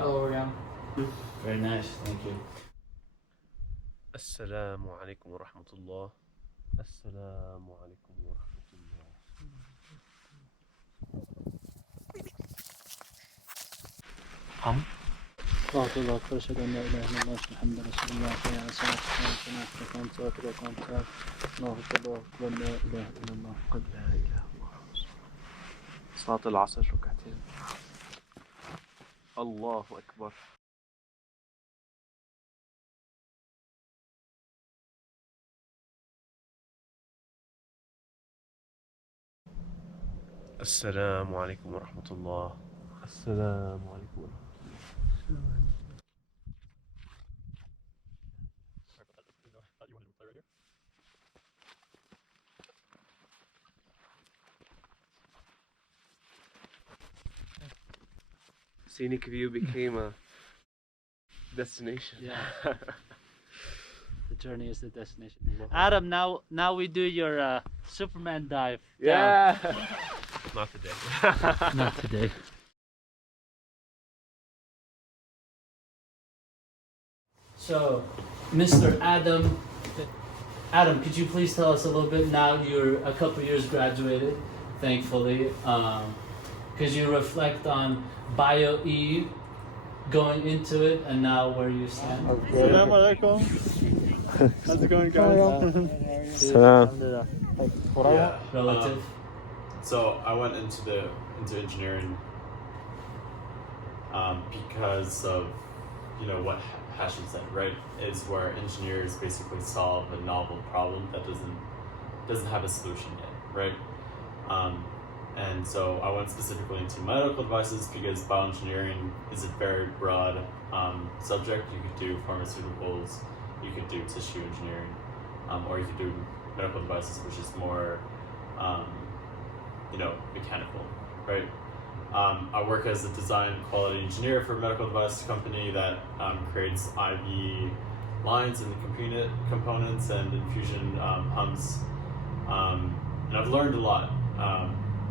Hello again. Very nice, thank you. السلام عليكم ورحمة الله. السلام عليكم ورحمة الله. قم الله أكبر أشهد أن لا إله إلا الله محمد رسول الله حي على الصلاة وكانت صلاة وكانت الله أكبر لا إله إلا الله قد لا إله إلا الله. صلاة العصر ركعتين. الله أكبر. السلام عليكم ورحمة الله. السلام عليكم ورحمة الله. Scenic view became a destination. Yeah. The journey is the destination. Adam, now we do your Superman dive. Yeah. Not today. Not today. So, Mr. Adam, could you please tell us a little bit now? You're a couple years graduated, thankfully. Could you reflect on Bio-E going into it and now where you stand? Assalamu alaikum. How's it going, guys? Salam. Yeah. Relative? So I went into engineering because of what Hashim said, right? Is where engineers basically solve a novel problem that doesn't have a solution yet, right? And so I went specifically into medical devices because bioengineering is a very broad subject. You could do pharmaceuticals, you could do tissue engineering, or you could do medical devices, which is more mechanical, right? I work as a design quality engineer for a medical device company that creates IV lines and components and infusion pumps, and I've learned a lot.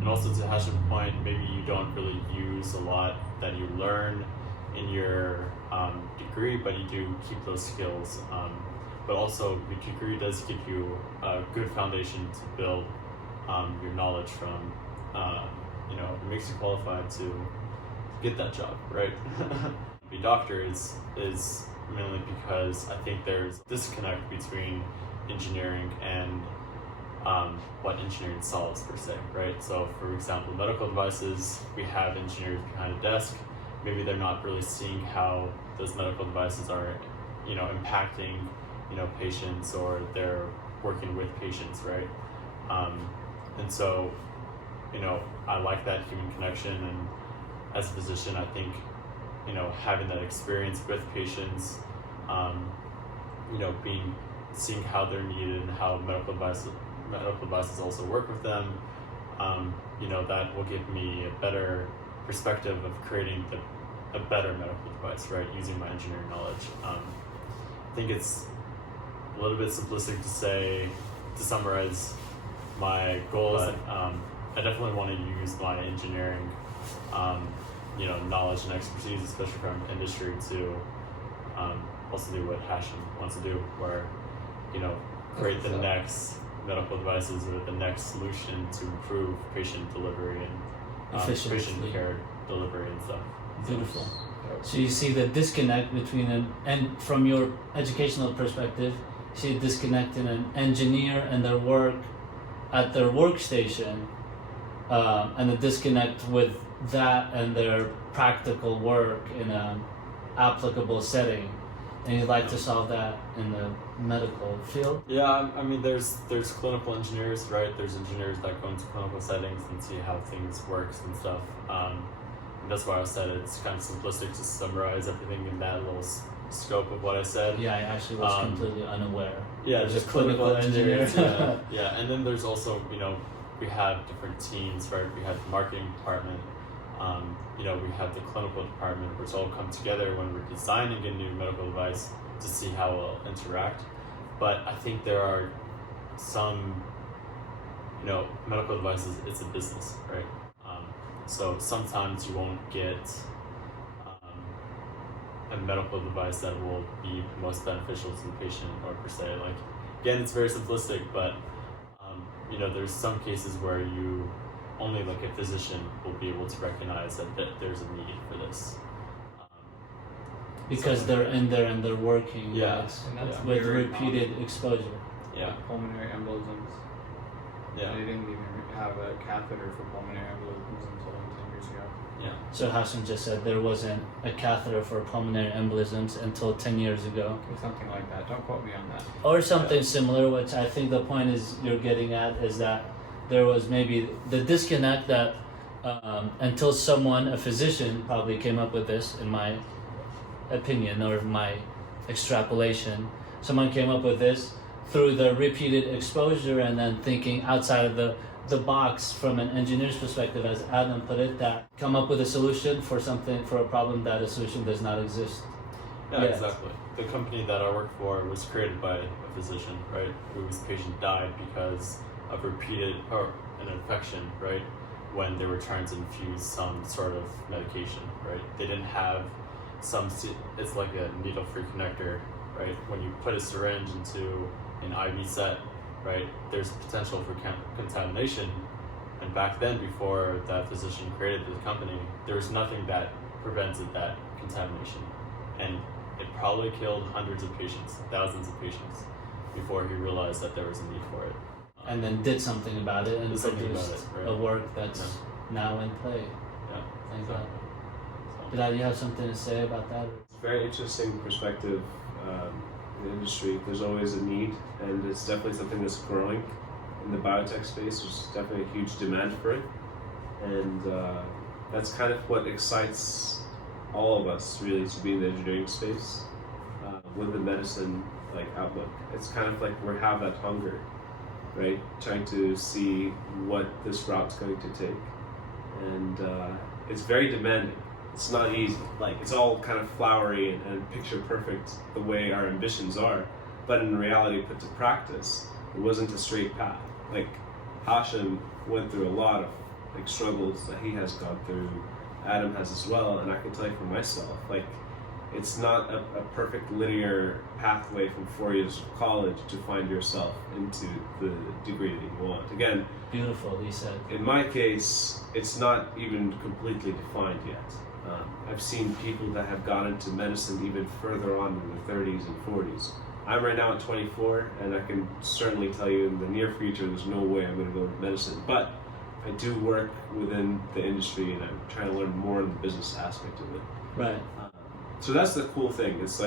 And also to Hashim's point, maybe you don't really use a lot that you learn in your degree, but you do keep those skills. But also your degree does give you a good foundation to build your knowledge from. It makes you qualified to get that job, right? Be doctor is mainly because I think there's a disconnect between engineering and what engineering solves per se, right? So for example, medical devices, we have engineers behind a desk. Maybe they're not really seeing how those medical devices are, impacting, patients, or they're working with patients, right? And so, I like that human connection, and as a physician, I think, having that experience with patients, seeing how they're needed and how medical devices also work with them, that will give me a better perspective of creating a better medical device, right, using my engineering knowledge. I think it's a little bit simplistic to summarize my goals. I definitely want to use my engineering, knowledge and expertise, especially from industry, to also do what Hashim wants to do, where, create the next medical devices or the next solution to improve patient delivery and patient care delivery and stuff. Beautiful. So you see the disconnect between and from your educational perspective, you see a disconnect in an engineer and their work at their workstation, and the disconnect with that and their practical work in an applicable setting. And you'd like to solve that in the medical field? Yeah, I mean, there's clinical engineers, right? There's engineers that go into clinical settings and see how things works and stuff. And that's why I said it's kind of simplistic to summarize everything in that little scope of what I said. Yeah, I actually was completely unaware. Yeah, There's just a clinical engineer. Yeah, and then there's also, we have different teams, right? We have the marketing department, we have the clinical department, which all come together when we're designing a new medical device to see how it'll interact. But I think there are some, medical devices, it's a business, right? So sometimes you won't get a medical device that will be most beneficial to the patient, or per se. Like, again, it's very simplistic, but there's some cases where you only like a physician will be able to recognize that there's a need for this. Because they're in there and they're working Yeah. And that's with very repeated common. exposure. Yeah. Pulmonary embolisms. Yeah. They didn't even have a catheter for pulmonary embolisms until 10 years ago. Yeah. So Hassan just said there wasn't a catheter for pulmonary embolisms until 10 years ago. Or something like that. Don't quote me on that. Or something similar, which I think the point is you're getting at is that there was maybe the disconnect that until someone, a physician, probably came up with this, in my opinion or my extrapolation, someone came up with this through the repeated exposure and then thinking outside of the box from an engineer's perspective, as Adam put it, that come up with a solution for a problem that a solution does not exist. Yeah, Yes. exactly. The company that I worked for was created by a physician, right, whose patient died because of an infection, right, when they were trying to infuse some sort of medication, right. They didn't have it's like a needle-free connector, right. When you put a syringe into an IV set, right, there's potential for contamination. And back then, before that physician created the company, there was nothing that prevented that contamination. And it probably killed hundreds of patients, thousands of patients, before he realized that there was a need for it. And then did something about it and Did something about produced it, right. a work that's now in play. Yeah. Thank God. So, Bilal, you have something to say about that? Very interesting perspective in the industry. There's always a need, and it's definitely something that's growing in the biotech space. There's definitely a huge demand for it, and that's kind of what excites all of us really to be in the engineering space with the medicine outlook. It's kind of like we have that hunger, right? Trying to see what this route's going to take, and it's very demanding. It's not easy. It's all kind of flowery and picture perfect the way our ambitions are, but in reality, put to practice, it wasn't a straight path. Hashim went through a lot of struggles that he has gone through. Adam has as well, and I can tell you for myself, it's not a perfect linear pathway from 4 years of college to find yourself into the degree that you want. Again, Beautiful, he said. in my case, it's not even completely defined yet. I've seen people that have gone into medicine even further on in their 30s and 40s. I'm right now at 24, and I can certainly tell you in the near future there's no way I'm going to go into medicine. But I do work within the industry, and I'm trying to learn more in the business aspect of it. Right. So that's the cool thing. It's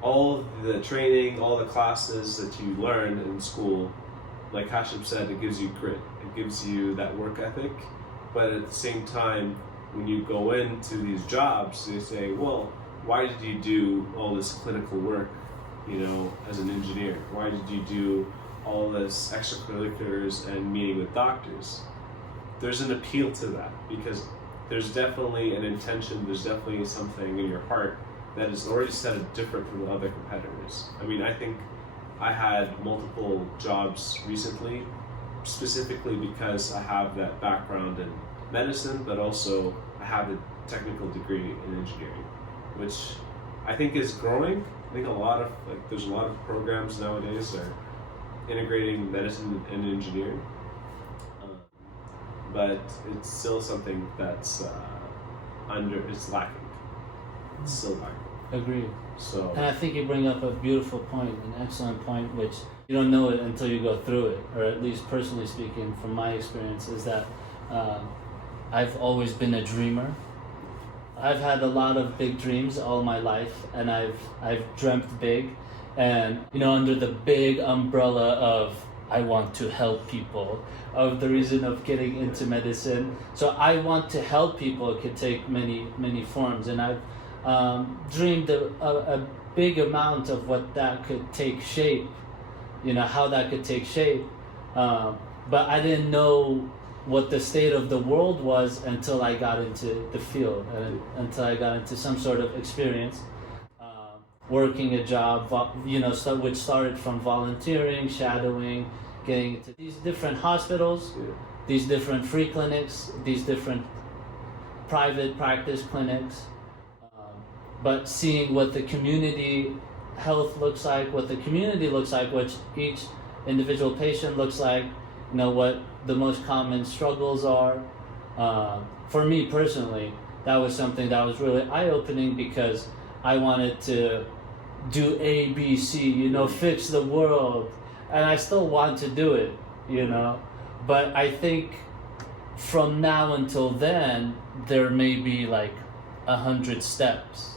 all the training, all the classes that you learn in school, like Hashim said, it gives you grit. It gives you that work ethic. But at the same time, when you go into these jobs, they say, well, why did you do all this clinical work, as an engineer? Why did you do all this extracurriculars and meeting with doctors? There's an appeal to that because there's definitely an intention, there's definitely something in your heart that is already set it different from the other competitors. I think I had multiple jobs recently, specifically because I have that background in medicine, but also I have a technical degree in engineering, which I think is growing. I think there's a lot of programs nowadays that are integrating medicine and engineering. But it's still something that's it's lacking. It's still lacking. Agreed. So And I think you bring up a beautiful point, an excellent point, which you don't know it until you go through it, or at least personally speaking, from my experience, is that I've always been a dreamer. I've had a lot of big dreams all my life, and I've dreamt big, and under the big umbrella of I want to help people, of the reason of getting into medicine. So I want to help people could take many forms, and I've dreamed a big amount of what that could take shape, how that could take shape, but I didn't know what the state of the world was until I got into the field, and until I got into some sort of experience, working a job, which started from volunteering, shadowing, getting into these different hospitals, these different free clinics, these different private practice clinics, but seeing what the community health looks like, what the community looks like, what each individual patient looks like, what the most common struggles are. For me personally, that was something that was really eye-opening because I wanted to do A, B, C, fix the world, and I still want to do it, but I think from now until then, there may be like 100 steps.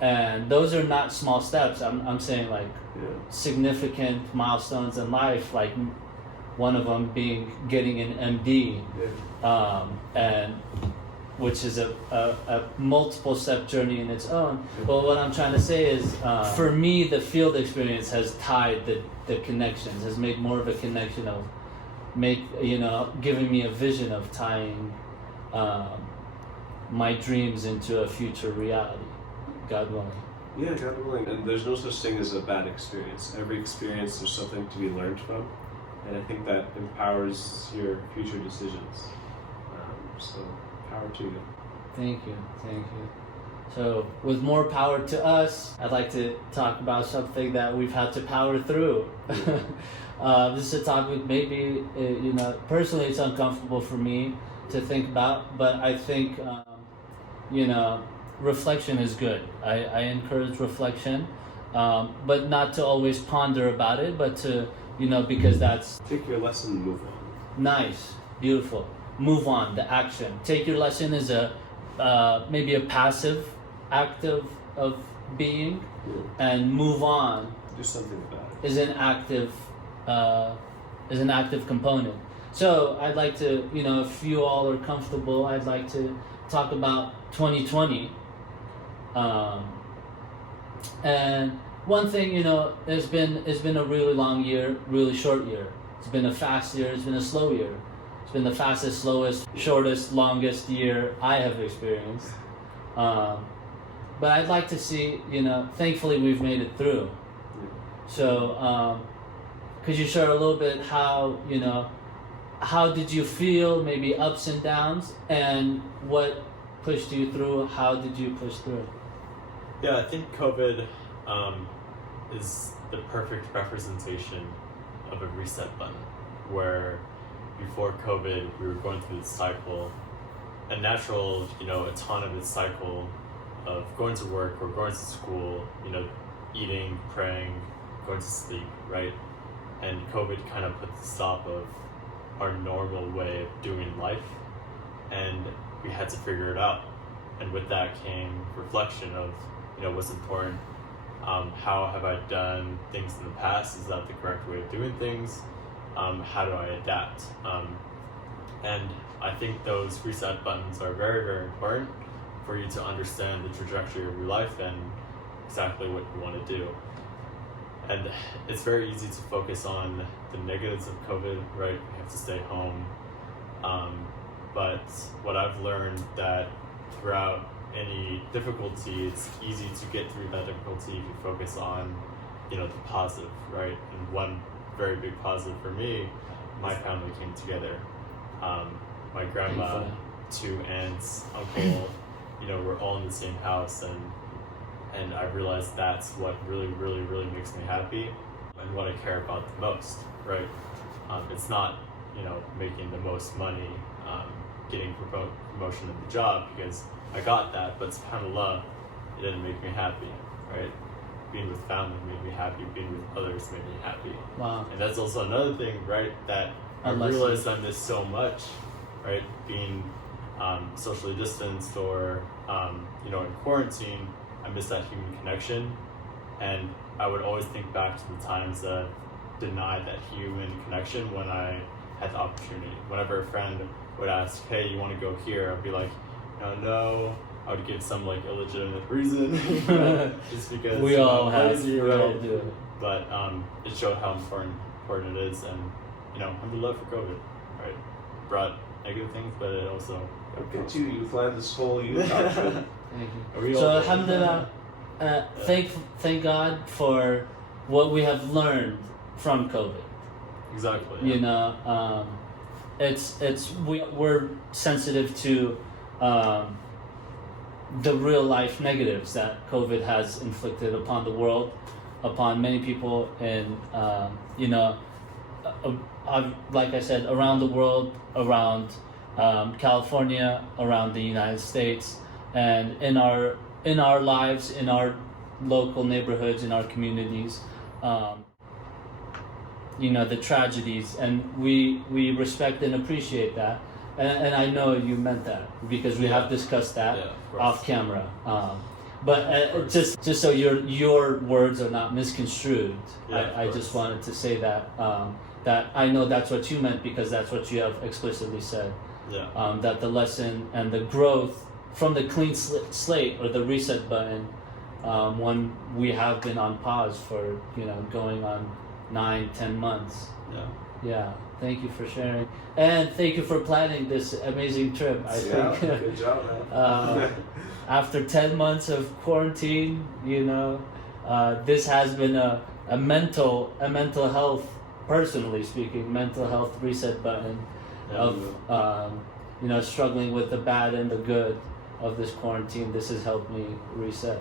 And those are not small steps. I'm saying like significant milestones in life, like one of them being getting an MD, and which is a multiple step journey in its own. But what I'm trying to say is, for me, the field experience has tied the connections, has made more of a connection of giving me a vision of tying my dreams into a future reality, God willing. Yeah, God willing. And there's no such thing as a bad experience. Every experience, there's something to be learned from. And I think that empowers your future decisions. So, power to you. Thank you. So, with more power to us, I'd like to talk about something that we've had to power through. This is a topic maybe, personally it's uncomfortable for me to think about, but I think, reflection is good. I encourage reflection, but not to always ponder about it, but to, because that's... Take your lesson and move on. Nice, beautiful. Move on, the action. Take your lesson is maybe a passive act of being, and move on. Do something about it. Is an active component. So I'd like to, if you all are comfortable, I'd like to talk about 2020. And one thing, it's been a really long year, really short year. It's been a fast year, it's been a slow year. It's been the fastest, slowest, shortest, longest year I have experienced. But I'd like to see, thankfully we've made it through. So, could you share a little bit how did you feel, maybe ups and downs, and what pushed you through? How did you push through? Yeah, I think COVID is the perfect representation of a reset button, where before COVID, we were going through this cycle, a natural, autonomous cycle of going to work or going to school, eating, praying, going to sleep, right? And COVID kind of put the stop of our normal way of doing life, and we had to figure it out. And with that came reflection of, what's important. How have I done things in the past? Is that the correct way of doing things? How do I adapt? And I think those reset buttons are very, very important for you to understand the trajectory of your life and exactly what you want to do. And it's very easy to focus on the negatives of COVID, right? We have to stay home. But what I've learned that throughout any difficulty, it's easy to get through that difficulty if you focus on, the positive, right? And one very big positive for me, my family came together. My grandma, 2 aunts, uncle, we're all in the same house, and I realized that's what really, really, really makes me happy and what I care about the most, right? It's not, making the most money, getting promotion in the job, because I got that, but subhanAllah, it didn't make me happy, right? Being with family made me happy, being with others made me happy. Wow. And that's also another thing, right, that I realized I miss so much, right? Being socially distanced or, in quarantine, I miss that human connection. And I would always think back to the times that denied that human connection when I had the opportunity. Whenever a friend would ask, hey, you want to go here? I'd be like, no. I would give some illegitimate reason, just because we all have lazy, we all right? do. But it showed how important it is, and alhamdulillah for COVID, right? Brought negative things, but it also Look at you, you fly this whole youth outfit. Thank you. So alhamdulillah, thank God for what we have learned from COVID. Exactly. Yeah. We're sensitive to the real life negatives that COVID has inflicted upon the world, upon many people in, like I said, around the world, around California, around the United States, and in our lives, in our local neighborhoods, in our communities. The tragedies, and we respect and appreciate that, and I know you meant that because we have discussed that off camera. But just so your words are not misconstrued, I just wanted to say that that I know that's what you meant because that's what you have explicitly said. That the lesson and the growth from the clean slate or the reset button, when we have been on pause for going on 9-10 months. Yeah. Thank you for sharing, and thank you for planning this amazing trip. I think good job, man. After 10 months of quarantine, this has been a mental health, personally speaking, mental health reset button of struggling with the bad and the good of this quarantine. This has helped me reset.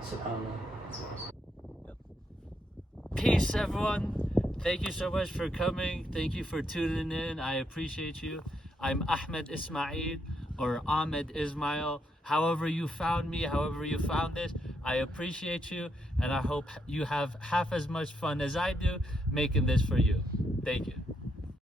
SubhanAllah. Peace, everyone. Thank you so much for coming. Thank you for tuning in. I appreciate you. I'm Ahmed Ismail, or Ahmed Ismail. However you found me, however you found it, I appreciate you, and I hope you have half as much fun as I do making this for you. Thank you.